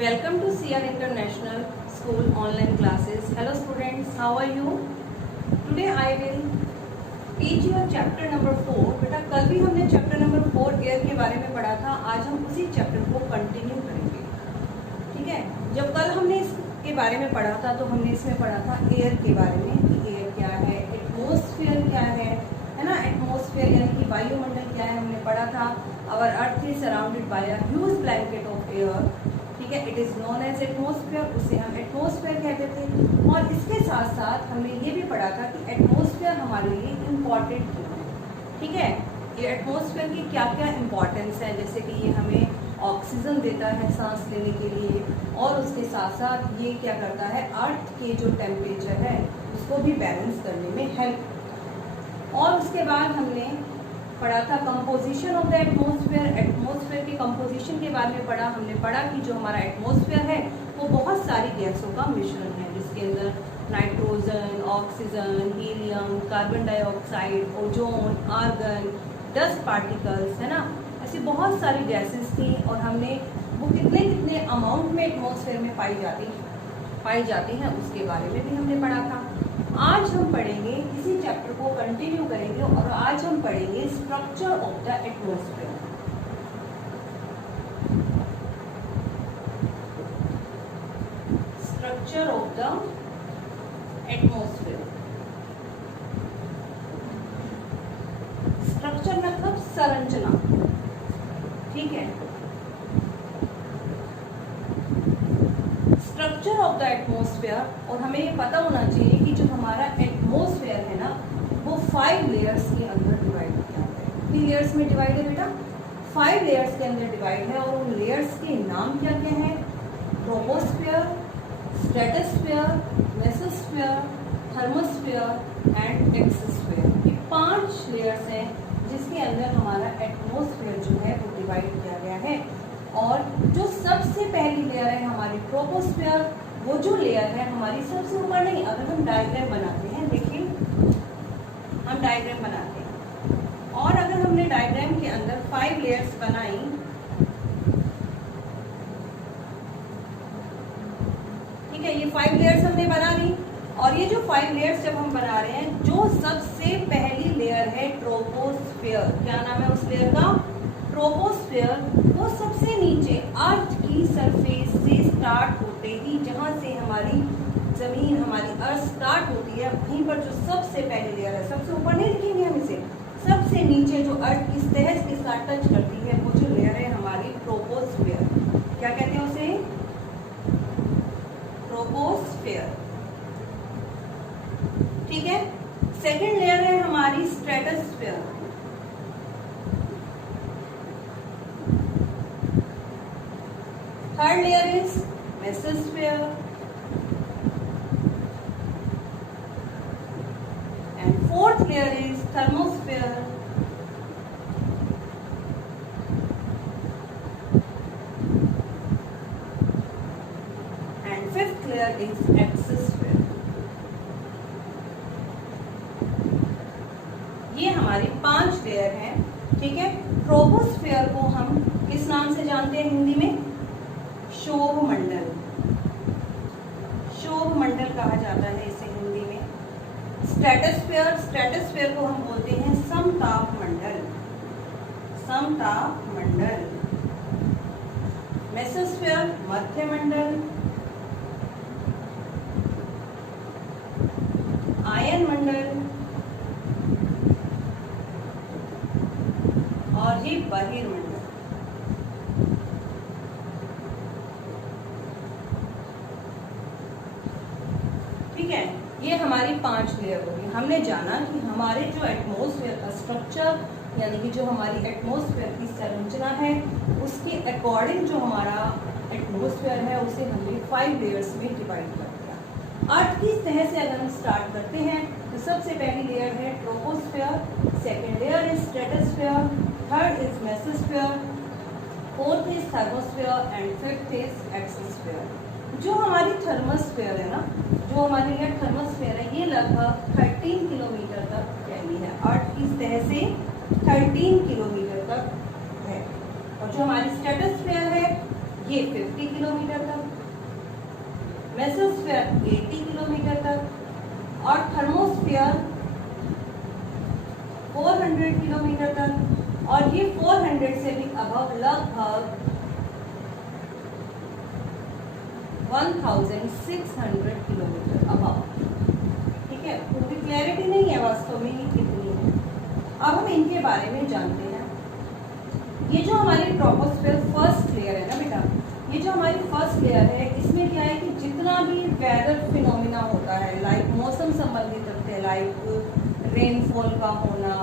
Welcome to CR International School online classes. Hello students, how are you? Today I will teach you chapter number 4. बेटा कल भी हमने chapter number 4 air के बारे में पढ़ा था. आज हम उसी चैप्टर को कंटिन्यू करेंगे. ठीक है. जब कल हमने इसके बारे में पढ़ा था तो हमने इसमें पढ़ा था एयर के बारे में कि एयर क्या है, एटमॉस्फेयर क्या है ना. एटमॉस्फेयर यानी कि वायुमंडल क्या है हमने पढ़ा था. Our earth is surrounded by a huge blanket of air. ठीक है. It is known as atmosphere. उसे हम एटमॉस्फेयर कहते थे. और इसके साथ साथ हमने ये भी पढ़ा था कि एटमॉस्फेयर हमारे लिए इम्पॉर्टेंट क्यों है. ठीक है. ये एटमॉस्फेयर की क्या क्या इम्पोर्टेंस है, जैसे कि ये हमें ऑक्सीजन देता है सांस लेने के लिए, और उसके साथ साथ ये क्या करता है, अर्थ के जो टेम्परेचर है उसको भी बैलेंस करने में हेल्प. और उसके बाद हमने पढ़ा था composition of the atmosphere. Atmosphere के कंपोजिशन के बारे में पढ़ा. हमने पढ़ा कि जो हमारा एटमॉस्फेयर है वो बहुत सारी गैसों का मिश्रण है, जिसके अंदर nitrogen, oxygen, helium, carbon dioxide, ozone, argon, dust particles, है ना. ऐसी बहुत सारी गैसेस थी और हमने वो कितने कितने अमाउंट में एटमॉस्फेयर में पाई जाती हैं उसके बारे में भी हमने पढ़ा था. आज हम पढ़ेंगे, इसी चैप्टर को कंटिन्यू करेंगे और आज हम पढ़ेंगे structure of the atmosphere. Structure of the atmosphere. Structure मतलब संरचना. ठीक है. Structure of the atmosphere. और हमें ये पता होना चाहिए कि जो हमारा एटमॉस्फेयर है ना वो 5 लेयर्स के अंदर डिवाइड किया है. कितनी लेयर्स में डिवाइड है बेटा? 5 लेयर्स के अंदर डिवाइड है. और उन लेयर्स के नाम क्या क्या हैं? Troposphere, stratosphere, mesosphere, thermosphere and exosphere. ये 5 लेयर्स हैं जिसके अंदर हमारा एटमॉस्फेयर जो है वो डिवाइड किया गया है. और जो सबसे पहली लेयर है हमारी ट्रोपोस्फेयर, वो जो लेयर है हमारी सबसे ऊपर नहीं. अगर हम डायग्राम बनाते हैं, देखिए हम डायग्राम बनाते हैं और अगर हमने डायग्राम के अंदर 5 लेयर्स बनाई, ठीक है, ये 5 लेयर्स हमने बना ली. और ये जो 5 लेयर्स जब हम बना रहे हैं, जो सबसे पहली लेयर है ट्रोपोस्फेयर. क्या नाम है उस लेयर का? ट्रोपोस्फेयर. वो सबसे नीचे अर्थ की सरफेस से स्टार्ट होते ही, जहां से हमारी जमीन, हमारी अर्थ स्टार्ट होती है, वहीं पर जो सबसे पहली लेयर है, सबसे ऊपर नहीं लिखेंगे हम इसे, सबसे नीचे जो अर्थ की तह के साथ टच करती है वो जो लेयर है हमारी ट्रोपोस्फेयर. क्या कहते हैं उसे? ट्रोपोस्फेयर. ठीक है. सेकेंड लेयर है हमारी stratosphere. Third layer is mesosphere and fourth layer is thermosphere and fifth layer is exosphere. ये हमारी 5 लेयर हैं. ठीक है. ट्रोपोस्फेयर को हम किस नाम से जानते हैं हिंदी में? शोभ मंडल. शोभ मंडल कहा जाता है इसे हिंदी में. स्ट्रेटोस्फेयर, स्ट्रेटोस्फेयर को हम बोलते हैं समताप मंडल. समताप मंडल. मेसोस्फेयर मध्य मंडल. आयन मंडल. और ये बहिर्मंडल. ठीक है. ये हमारी 5 लेयर होगी. हमने जाना कि हमारे जो एटमॉस्फेयर का स्ट्रक्चर, यानी कि जो हमारी एटमॉस्फेयर की संरचना है, उसके अकॉर्डिंग जो हमारा एटमॉस्फेयर है उसे हमने 5 लेयर्स में डिवाइड कर दिया. अर्थ की तह से अगर हम स्टार्ट करते हैं तो सबसे पहली लेयर है troposphere, second layer is stratosphere, third is mesosphere, fourth is thermosphere and fifth is exosphere. जो हमारी थर्मोस्फेयर है ना, जो हमारी ये थर्मोस्फेयर है, ये लगभग 13 किलोमीटर तक फैली है. अर्थ की तह से 13 किलोमीटर तक है. और जो हमारी स्ट्रेटोस्फेयर है ये 50 किलोमीटर तक, मेसोस्फीयर 80 किलोमीटर तक और थर्मोस्फीयर 400 किलोमीटर तक, और ये 400 से भी अबव लगभग 1600 किलोमीटर अबव। ठीक है, पूरी क्लैरिटी नहीं है वास्तव में ये कितनी है। अब हम इनके बारे में जानते हैं। ये जो हमारी ट्रोपोस्फीयर फर्स्ट लेयर है ना बेटा, ये जो हमारी फर्स्ट लेयर है, इसमें क्या है कि जितना भी वेदर फिनोमिना होता है, लाइक मौसम संबंधित तथ्य, लाइक रेनफॉल का होना,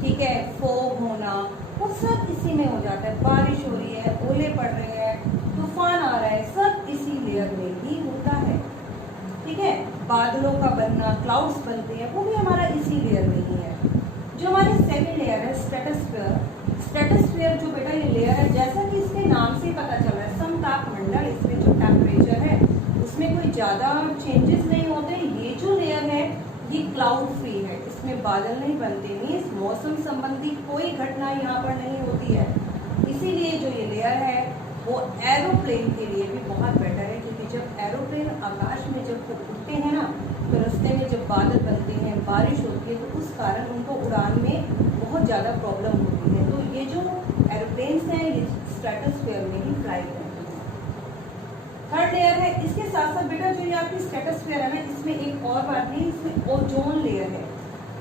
ठीक है, फॉग होना, वो सब इसी में हो जाता है। बारिश हो रही है, ओले पड़ रहे हैं, तूफान आ रहा है, सब इसी लेयर में ही होता है। ठीक है, बादलों का बनना, क्लाउड्स बनते हैं, वो भी हमारा इसी लेयर में ही है। जो हमारी सेकंड लेयर है स्ट्रेटोस्फीयर, स्ट्रेटोस्फीयर जो बेटा ये लेयर है, जैसा कि इसके नाम से पता चल रहा है, समताप मंडल, इसमें जो टेम्परेचर है उसमें कोई ज़्यादा चेंजेस नहीं होते। ये जो लेयर है ये क्लाउड फ्री है, इसमें बादल नहीं बनते, मीन्स मौसम संबंधी कोई घटना यहाँ पर नहीं होती है। इसीलिए जो ये लेयर है वो एरोप्लेन के लिए भी बहुत बेटर है, क्योंकि जब एरोप्लेन आकाश में जब उड़ते हैं ना, तो रास्ते में जब बादल बनते हैं, बारिश होती है, तो उस कारण उनको उड़ान में बहुत ज़्यादा प्रॉब्लम होती है। तो ये जो एरोप्लेन्स हैं ये स्ट्रेटोस्फीयर में ही फ्लाई करते हैं। थर्ड लेयर है, इसके साथ साथ बेटा जो ये आपकी स्ट्रेटोस्फीयर है ना, इसमें एक और बात है, इसमें ओजोन लेयर है।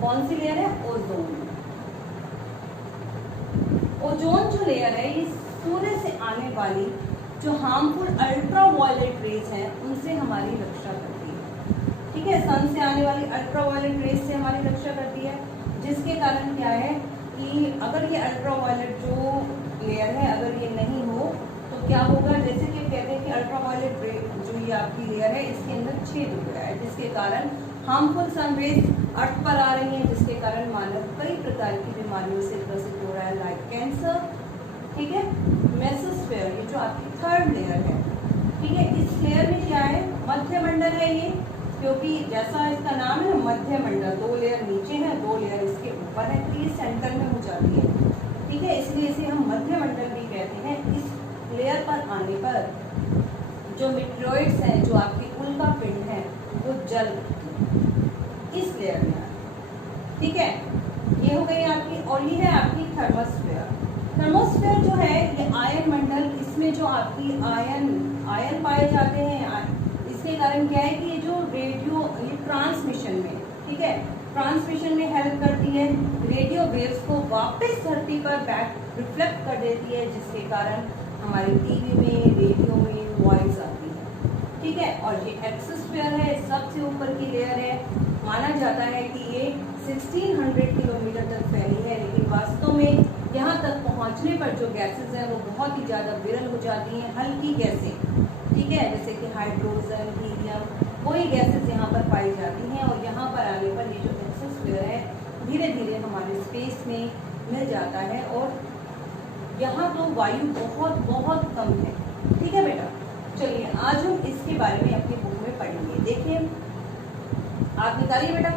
कौन सी लेयर है? ओजोन। ओजोन जो लेयर है ये सूर्य से आने वाली जो हार्मफुल अल्ट्रा वायलेट रेज हैं उनसे हमारी रक्षा करती है। ठीक है, सन से आने वाली अल्ट्रा वायलेट रेज से हमारी रक्षा करती है, जिसके कारण क्या है कि अगर ये अल्ट्रा वायलेट जो लेयर है अगर ये नहीं हो तो क्या होगा, जैसे कि कहते हैं कि अल्ट्रा वायलेट रेज जो ये आपकी लेयर है इसके अंदर छेद हो गया है, जिसके कारण हार्मफुल सन रेज अर्थ पर आ रही हैं, जिसके कारण मानव कई प्रकार की बीमारियों से ग्रसित हो रहा है, लाइक कैंसर। ठीक है, मेसोस्फीयर ये जो आपकी थर्ड लेयर है, ठीक है, इस लेयर में क्या है, मध्य मंडल है ये, क्योंकि जैसा इसका नाम है मध्य मंडल, 2 लेयर नीचे है, 2 लेयर इसके ऊपर है, तो ये सेंटर में हो जाती है। ठीक है, इसलिए इसे हम मध्य मंडल भी कहते हैं। इस लेयर पर आने पर जो मेटेरॉइड्स हैं, जो आपकी उल्का पिंड है, वो जल इस लेयर में आए। ठीक है, ये हो गई आपकी, और ये है आपकी थर्मोस्फीयर। थर्मोस्फीयर जो है ये आयन मंडल, इसमें जो आपकी आयन पाए जाते हैं, इसके कारण क्या है कि ये जो रेडियो ये ट्रांसमिशन में, ठीक है, ट्रांसमिशन में हेल्प करती है, रेडियो वेव्स को वापस धरती पर बैक रिफ्लेक्ट कर देती है, जिसके कारण हमारी टीवी में, रेडियो में वॉइस आती है। ठीक है, और ये एक्सोस्फीयर है, सबसे ऊपर की लेयर है। माना जाता है कि ये 1600 किलोमीटर तक फैली है, लेकिन वास्तव में यहाँ तक पहुँचने पर जो गैसेस हैं वो बहुत ही ज़्यादा विरल हो जाती हैं, हल्की गैसें। ठीक है, जैसे कि हाइड्रोजन, हीलियम, कोई गैसेस यहाँ पर पाई जाती हैं, और यहाँ पर आने पर ये जो एक्सोस्फीयर है धीरे धीरे हमारे स्पेस में मिल जाता है, और यहाँ तो वायु बहुत बहुत कम है। ठीक है बेटा, चलिए आज हम इसके बारे में अपनी बुक में पढ़ेंगे। देखिए, आप निकालिए बेटा,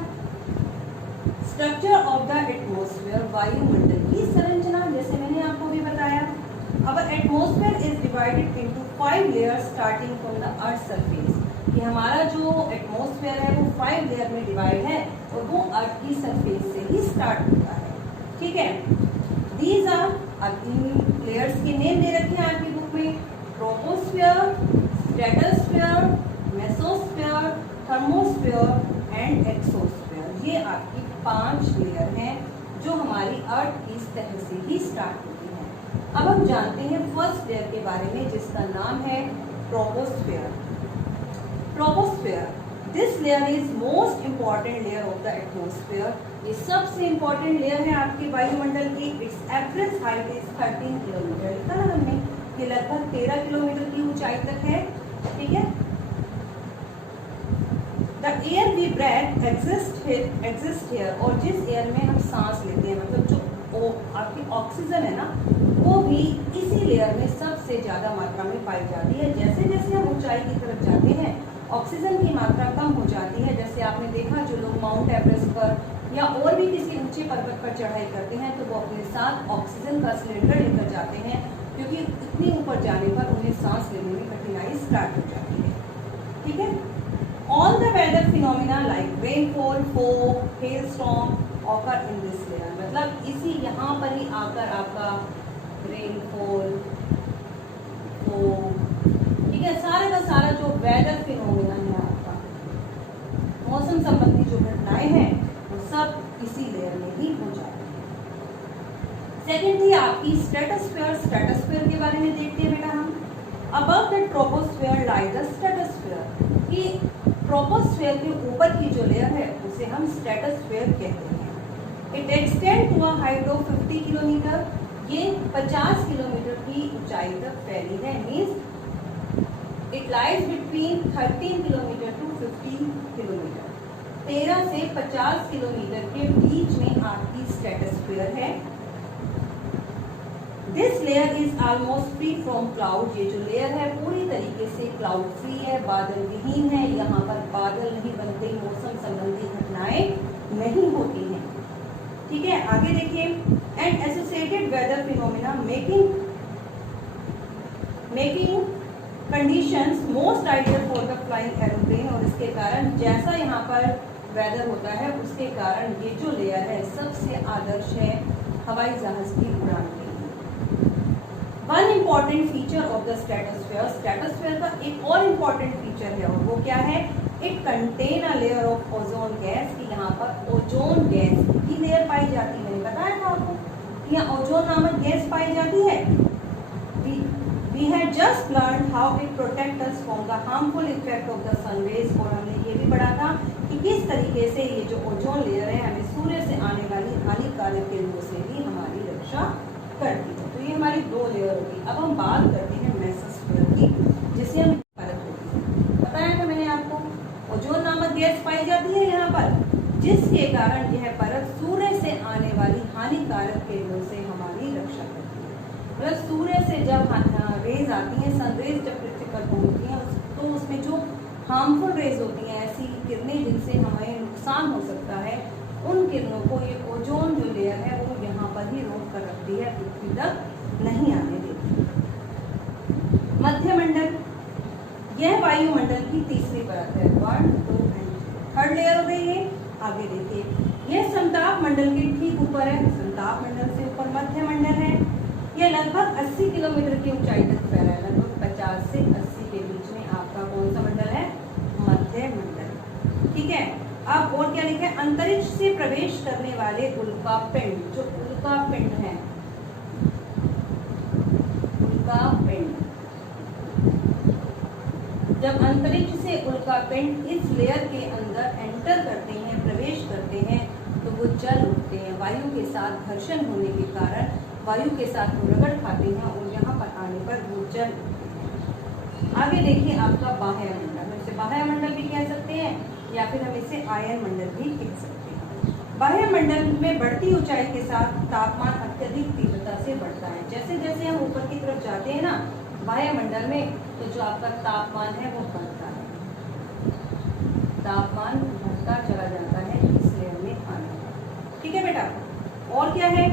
स्ट्रक्चर ऑफ द एटमॉस्फेयर, वायुमंडल की संरचना। जैसे मैंने आपको भी बताया, our atmosphere is divided into 5 layers starting from the earth surface. ये हमारा जो एटमॉस्फेयर है वो 5 लेयर में डिवाइड है, और वो अर्थ की सरफेस से ही स्टार्ट होता है। ठीक है, दीज आर, अब इन लेयर्स के नेम दे रखे हैं आपकी बुक में, troposphere, stratosphere, mesosphere, thermosphere and exosphere. ये आपकी 5 लेयर हैं जो हमारी अर्थ की सतह से ही स्टार्ट होती हैं। अब हम जानते हैं फर्स्ट लेयर के बारे में, जिसका नाम है troposphere. Troposphere, this layer is most important layer of the atmosphere. ये सबसे इंपॉर्टेंट लेयर है आपके वायुमंडल की। It's average height is 13 kilometre, लिखा ना हमने, ये लगभग 13 किलोमीटर की ऊंचाई तक है। ठीक है, the air we breathe exist here, और जिस एयर में हम सांस लेते हैं, मतलब जो आपकी ऑक्सीजन है ना, वो भी इसी लेयर में सबसे ज़्यादा मात्रा में पाई जाती है। जैसे जैसे हम ऊंचाई की तरफ जाते हैं ऑक्सीजन की मात्रा कम हो जाती है। जैसे आपने देखा जो लोग माउंट एवरेस्ट पर या और भी किसी ऊंचे पर्वत पर चढ़ाई करते हैं तो वो अपने साथ ऑक्सीजन का सिलेंडर लेकर जाते हैं, क्योंकि इतनी ऊपर जाने पर उन्हें सांस लेने में कठिनाई स्टार्ट हो जाती है। ठीक है। All the weather phenomena like rainfall, fog, hailstorm occur in this layer, मतलब इसी यहाँ पर ही आकर आपका रेनफॉल, फॉग, ठीक है, सारे का सारा जो वेदर फिनोमिना है आपका मौसम संबंधी जो घटनाएं हैं वो सब इसी लेयर में ही हो जाती है। सेकेंड थी आपकी स्ट्रेटोस्फीयर। स्ट्रेटोस्फीयर के बारे में देखते हैं बेटा हम। Above the troposphere lie the stratosphere, कि ट्रोपोस्फीयर के ऊपर की जो लेयर है उसे हम स्ट्रेटोस्फीयर कहते हैं। It extend to a height of 50 kilometre, ये 50 किलोमीटर की ऊंचाई तक फैली है। Means it lies between 13 kilometre to 50 kilometre, 13 से 50 किलोमीटर के बीच में आपकी स्ट्रेटोस्फीयर है। This layer is almost free from cloud, ये जो लेयर है पूरी तरीके से क्लाउड फ्री है, बादल विहीन है, यहाँ पर बादल नहीं बनते, मौसम संबंधी घटनाएं नहीं होती हैं। ठीक है, आगे देखिए। And associated weather phenomena making conditions most ideal for the flying aeroplane, और इसके कारण जैसा यहाँ पर वेदर होता है उसके कारण ये जो लेयर है सबसे आदर्श है हवाई जहाज की उड़ान के लिए। One important feature of the stratosphere, stratosphere का एक और इम्पॉर्टेंट फीचर है और वो क्या है? It contain a layer of ozone gas, कि यहाँ पर ओजोन गैस की लेयर पाई जाती है। मैंने बताया था आपको यहाँ ओजोन नामक गैस पाई जाती है। We had just learned how it protects us from the harmful effect of the sun rays, और हमने ये भी पढ़ा था कि किस तरीके से ये जो ओजोन लेयर है हमें सूर्य से आने वाली हानिकारक किरणों से भी हमारी रक्षा करती है। तो ये हमारी दो लेयर होगी। अब हम बात करते हैं मेसोस्फीयर की, जिसे हम परत होती है। बताया था मैंने आपको, ओजोन नामक गैस पाई जाती है यहाँ पर, जिसके कारण यह परत सूर्य से आने वाली हानिकारक किरणों से हमारी रक्षा करती है। मतलब सूर्य से जब रेज आती हैं, सनरेज जब पृथ्वी पर पहुंचती हैं तो उसमें जो हार्मफुल रेज होती हैं, ऐसी किरणें जिनसे हमें नुकसान हो सकता है, उन किरणों को ये ओजोन जो लेयर है वो यहाँ पर ही रोक कर रखती है, पृथ्वी तक नहीं आने देती। मध्यमंडल, यह वायुमंडल की तीसरी परत है। 1, 2 एंड थर्ड लेयर हो गई है। आगे देखिए, यह समताप मंडल के ठीक ऊपर है, समताप मंडल से ऊपर मध्यमंडल है। यह लगभग 80 किलोमीटर की ऊंचाई तक फैला है, लगभग 50 से 80 के बीच में आपका कौन सा मंडल है? मध्य मंडल। ठीक है। अब और क्या लिखा है? अंतरिक्ष से प्रवेश करने वाले उल्कापिंड, जो उल्कापिंड है, उल्कापिंड, जब अंतरिक्ष से उल्कापिंड इस लेयर के अंदर एंटर करते हैं, प्रवेश करते हैं, तो वो जल उठते हैं। वायु के साथ घर्षण होने के कारण वायु के साथ वो रगड़ खाते हैं और यहाँ पर आने पर वो जल उठते हैं। आगे देखिए आपका बाह्य मंडल, हम इसे बाह्य मंडल भी कह सकते हैं या फिर हम इसे आयन मंडल भी कह सकते हैं। बाह्य मंडल में बढ़ती ऊंचाई के साथ तापमान अत्यधिक तीव्रता से बढ़ता है। जैसे जैसे हम ऊपर की तरफ जाते हैं ना बाह्य मंडल में, तो जो आपका तापमान है वो बढ़ता है, तापमान बढ़ता चला जाता है इस लेयर में आने पर। ठीक है बेटा। और क्या है?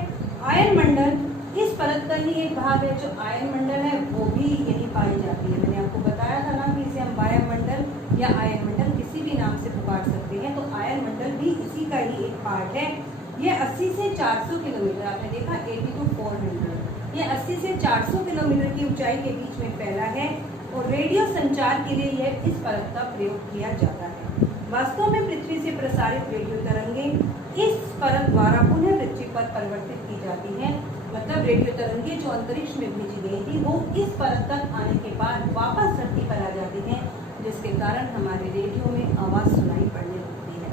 आयन मंडल, इस परत का ही एक भाग है। जो आयन मंडल है वो भी यही पाई जाती है। मैंने आपको बताया था ना कि इसे हम वायुमंडल या आयन मंडल किसी भी नाम से पुकार सकते हैं। तो आयन मंडल भी इसी का ही एक पार्ट है। ये 80 से 400 किलोमीटर, आपने देखा 80 to 400, ये 80 से 400 किलोमीटर की ऊंचाई के बीच में फैला है और रेडियो संचार के लिए यह इस परत का प्रयोग किया जाता है। वास्तव में पृथ्वी से प्रसारित रेडियो तरंगें इस परत द्वारा पुनः पृथ्वी पर परिवर्तित की जाती हैं। मतलब रेडियो तरंगें जो अंतरिक्ष में भेजी गई थी वो इस परत तक आने के बाद वापस धरती पर आ जाती हैं, जिसके कारण हमारे रेडियो में आवाज सुनाई पड़ने लगती है।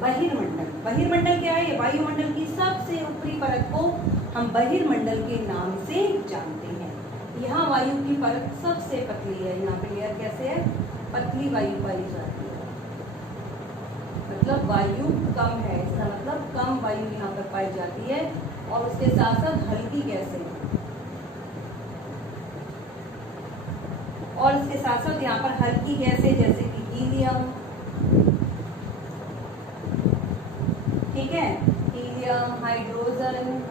बहिर्मंडल, बहिर्मंडल क्या है? वायुमंडल की सबसे ऊपरी परत को हम बहिर्मंडल के नाम से जानते हैं। यहाँ वायु की परत सबसे पतली है। यहाँ पे लेयर कैसे है? पतली वायु पाई जाती है, मतलब वायु कम है, इसका मतलब कम वायु यहाँ पर पाई जाती है। और उसके साथ साथ हल्की गैसें, और इसके साथ साथ यहाँ पर हल्की गैसें जैसे कि हीलियम, ठीक है, हीलियम, हाइड्रोजन,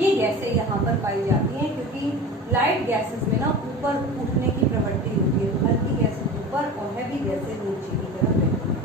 ये गैसें यहाँ पर पाई जाती हैं, क्योंकि लाइट गैसेस में ना ऊपर उठने की प्रवृत्ति होती है, तो हल्की गैसें ऊपर और हैवी गैसें नीचे की तरफ रहती हैं।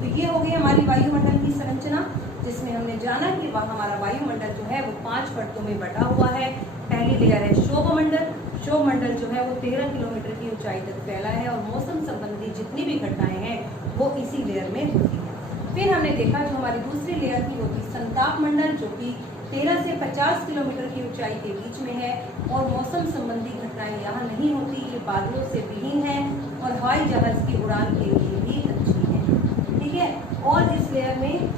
तो ये हो गई हमारी वायुमंडल की संरचना, जिसमें हमने जाना कि वह हमारा वायुमंडल जो है वो 5 परतों में बटा हुआ है। पहली लेयर है शोभमंडल। शोभमंडल जो है वो 13 किलोमीटर की ऊंचाई तक फैला है और मौसम संबंधी जितनी भी घटनाएं हैं वो इसी लेयर में होती है। फिर हमने देखा जो हमारी दूसरी लेयर की होती संताप मंडल, जो कि 13 से 50 किलोमीटर की ऊंचाई के बीच में है और मौसम संबंधी घटनाएं यहाँ नहीं होती, ये बादलों से विहीन है और हवाई जहाज की उड़ान के लिए भी अच्छी है। ठीक है, और इस लेयर में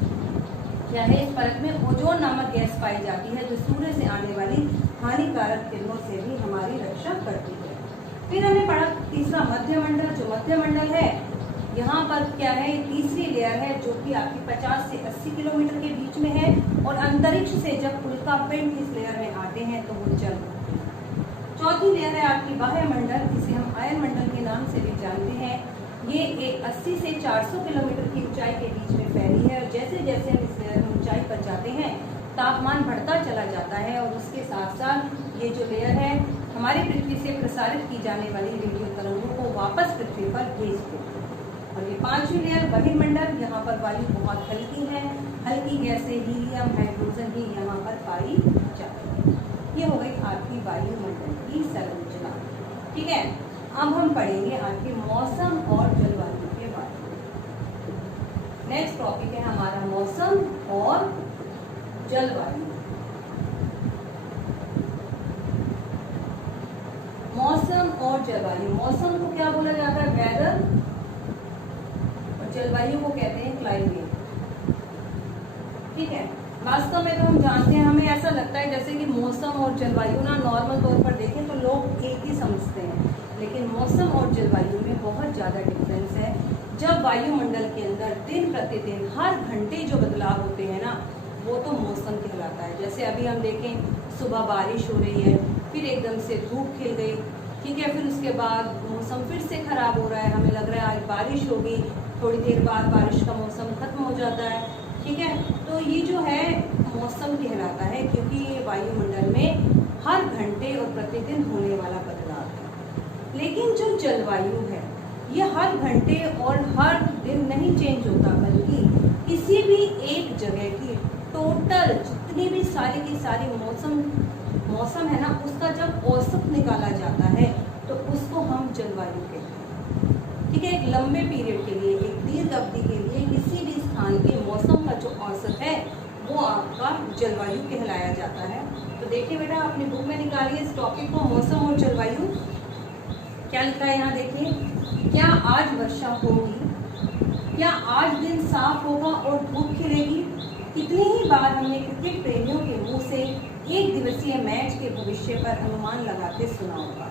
क्या है, इस परत में ओजोन नामक गैस पाई जाती है, जो सूर्य से आने वाली हानिकारक किरणों से भी हमारी रक्षा करती है। फिर हमने पढ़ा तीसरा मध्यमंडल। जो मध्यमंडल है यहाँ पर क्या है, तीसरी लेयर है जो कि आपकी 50 से 80 किलोमीटर के बीच में है और अंतरिक्ष से जब उल्का पिंड इस लेयर में आते हैं तो वो जल होते हैं। चौथी लेयर है आपकी वायुमंडल, जिसे हम आयन मंडल के नाम से भी जानते हैं। ये एक 80 से 400 किलोमीटर की ऊंचाई के बीच में फैली है और जैसे जैसे हम इस लेयर में ऊंचाई पर जाते हैं तापमान बढ़ता चला जाता है और उसके साथ साथ ये जो लेयर है हमारी पृथ्वी से प्रसारित की जाने वाली रेडियो तरंगों को वापस पृथ्वी पर भेज देती है। और ये पांचवी लेयर बहिर्मंडल, यहाँ पर वायु बहुत हल्की है, हल्की गैसें हीलियम हाइड्रोजन ही यहाँ पर पाई जाती है। ये हो गई आपकी वायुमंडल की संरचना। ठीक है, अब हम पढ़ेंगे आपके मौसम और जलवायु के बारे में। नेक्स्ट टॉपिक है हमारा मौसम और जलवायु। मौसम और जलवायु, मौसम को क्या बोला जाता है, वेदर, और जलवायु को कहते हैं क्लाइमेट। ठीक है, वास्तव में तो हम जानते हैं, हमें ऐसा लगता है जैसे कि मौसम और जलवायु ना नॉर्मल तौर पर देखें तो लोग एक ही समझते हैं, लेकिन मौसम और जलवायु में बहुत ज़्यादा डिफरेंस है। जब वायुमंडल के अंदर दिन प्रतिदिन हर घंटे जो बदलाव होते हैं ना, वो तो मौसम कहलाता है। जैसे अभी हम देखें, सुबह बारिश हो रही है, फिर एकदम से धूप खिल गई, ठीक है, फिर उसके बाद मौसम फिर से खराब हो रहा है, हमें लग रहा है आज बारिश होगी, थोड़ी देर बाद बारिश का मौसम खत्म हो जाता है। ठीक है, तो ये जो है मौसम कहलाता है, क्योंकि ये वायुमंडल में हर घंटे और प्रतिदिन होने वाला बदलाव है। लेकिन जो जलवायु है ये हर घंटे और हर दिन नहीं चेंज होता, बल्कि किसी भी एक जगह की टोटल जितनी भी सारी की सारी मौसम है ना, उसका जब औसत निकाला जाता है तो उसको हम जलवायु कहते हैं। ठीक है, एक लंबे पीरियड के लिए, एक दीर्घ अवधि के लिए किसी भी स्थान के मौसम का जो औसत है वो आपका जलवायु कहलाया जाता है। तो देखिए बेटा, अपनी बुक में निकालिए इस टॉपिक को, मौसम और जलवायु। क्या लिखा है यहाँ देखिए, क्या आज वर्षा होगी, क्या आज दिन साफ होगा और धूप खिलेगी। कितनी ही बार हमने क्रिकेट प्रेमियों के मुंह से एक दिवसीय मैच के भविष्य पर अनुमान लगाते सुना होगा।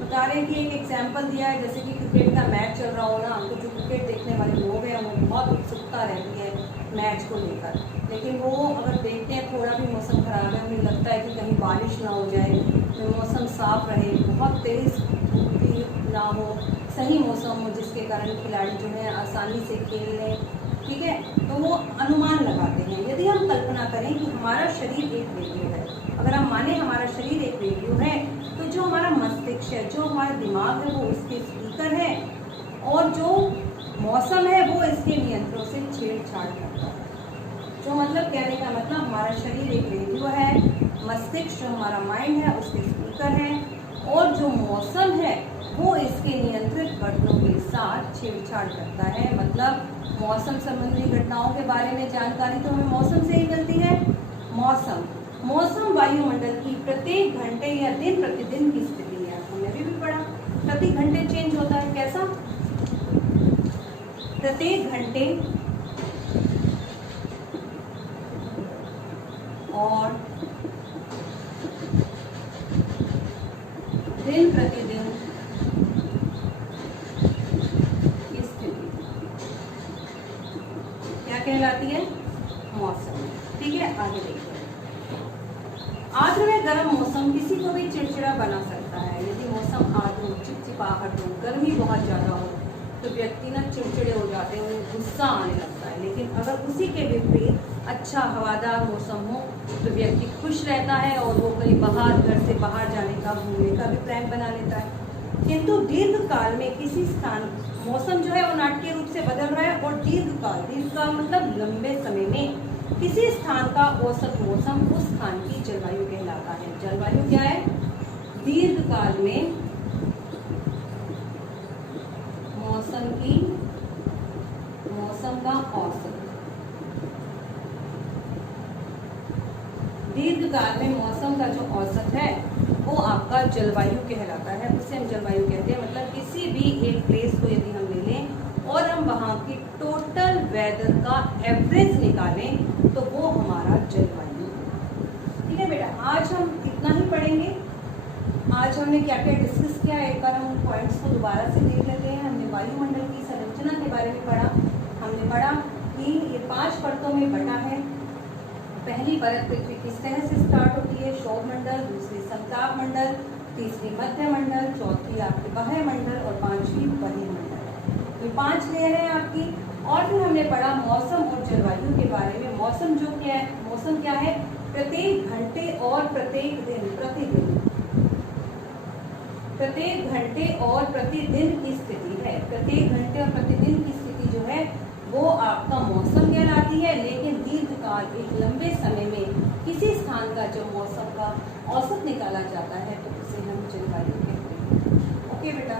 बता रहे कि एक एग्जाम्पल दिया है, जैसे कि क्रिकेट का मैच चल रहा हो ना, तो जो क्रिकेट देखने वाले लोग हैं उन्हें बहुत उत्सुकता रहती है मैच को लेकर, लेकिन वो अगर देखते हैं थोड़ा भी मौसम खराब है, उन्हें लगता है कि कहीं बारिश ना हो जाए, तो मौसम साफ रहे, बहुत तेज धूप भी ना हो, सही मौसम हो जिसके कारण खिलाड़ी जो है आसानी से खेल लें। ठीक है, तो वो अनुमान लगाते हैं। यदि हम कल्पना करें कि हमारा शरीर एक रेडियो है, अगर हम माने हमारा शरीर एक रेडियो है, तो जो हमारा मस्तिष्क है, जो हमारा दिमाग है, वो उसके स्पीकर है और जो मौसम है वो इसके नियंत्रणों से छेड़छाड़ करता है। जो मतलब कहने का मतलब, हमारा शरीर एक रेडियो है, मस्तिष्क जो हमारा माइंड है उसके स्पीकर है, और जो मौसम है वो इसके नियंत्रित बटनों के साथ छेड़छाड़ करता है। मतलब मौसम संबंधी घटनाओं के बारे में जानकारी तो हमें मौसम से ही मिलती है। मौसम वायुमंडल की प्रत्येक घंटे या दिन प्रतिदिन की स्थिति है। हमने भी पढ़ा, प्रति घंटे चेंज होता है। कैसा? प्रत्येक घंटे और दिन प्रतिदिन की स्थिति क्या कहलाती है? मौसम। ठीक है, आगे देखिए। आर्द्र में गर्म मौसम किसी को भी चिड़चिड़ा बना सकता है। यदि मौसम आर्द्र, चिपचिपाहट हो, गर्मी बहुत ज्यादा हो, तो व्यक्ति ना चिड़चिड़े हो जाते हैं, उन्हें गुस्सा आने लगता है। लेकिन अगर उसी के विपरीत अच्छा हवादार मौसम हो तो व्यक्ति खुश रहता है और वो कहीं बाहर, घर से बाहर जाने का, घूमने का भी प्लान बना लेता है। किंतु दीर्घ काल में किसी स्थान मौसम जो है वो नाटकीय रूप से बदल रहा है, और दीर्घ काल मतलब लंबे समय में किसी स्थान का औसत मौसम उस स्थान की जलवायु कहलाता है। जलवायु क्या है? दीर्घ काल में मौसम का औसत। दीर्घ काल में मौसम का जो औसत है वो आपका जलवायु कहलाता है, उसे हम जलवायु कहते हैं। मतलब किसी भी एक प्लेस को यदि हम ले लें और हम वहाँ की टोटल वेदर का एवरेज निकालें तो वो हमारा जलवायु। ठीक है बेटा, आज हम इतना ही पढ़ेंगे। आज हमने क्या क्या डिस्कस किया, एक बार हम पॉइंट्स को दोबारा से देख लेते हैं। हमने वायुमंडल की संरचना के बारे में पढ़ा। हमने पढ़ा कि ये 5 परतों में बटा है। पहली परत पृथ्वी किस तरह से स्टार्ट होती है? क्षोभ मंडल, दूसरी समताप मंडल, तीसरी मध्य मंडल, चौथी आपके बाह्य मंडल और 5वीं बहिर्मंडल। ये 5 लेयर है आपकी। और फिर हमने पढ़ा मौसम और जलवायु के बारे में। मौसम जो क्या है? मौसम क्या है? प्रत्येक घंटे और प्रत्येक घंटे और प्रतिदिन की स्थिति है। प्रत्येक घंटे और प्रतिदिन की स्थिति जो है वो आपका मौसम कहलाती है। लेकिन दीर्घकाल, एक लंबे समय में किसी स्थान का जो मौसम का औसत निकाला जाता है तो उसे हम जलवायु कहते हैं। ओके बेटा।